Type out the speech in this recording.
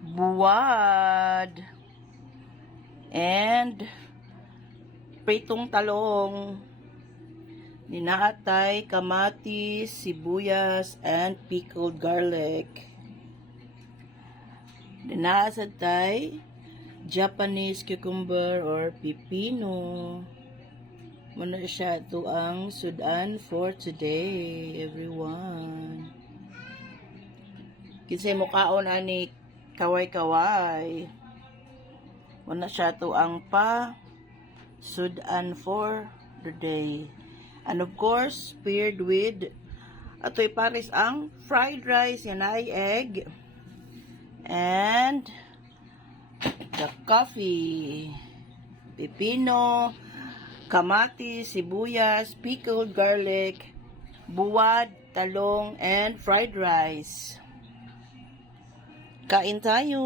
buwad, and pritong talong. Ninaatay, kamatis, sibuyas, and pickled garlic. Dinaasad tay Japanese cucumber or pipino. Muna siya ito ang sudan for today, everyone. Kinsay mukaon ani kaway-kaway. Muna siya ito ang sudan for the day. And of course, paired with ato'y pares ang fried rice, yan ay egg, and the coffee, pipino, kamatis, sibuyas, pickled garlic, buwad, talong, and fried rice. Kain tayo!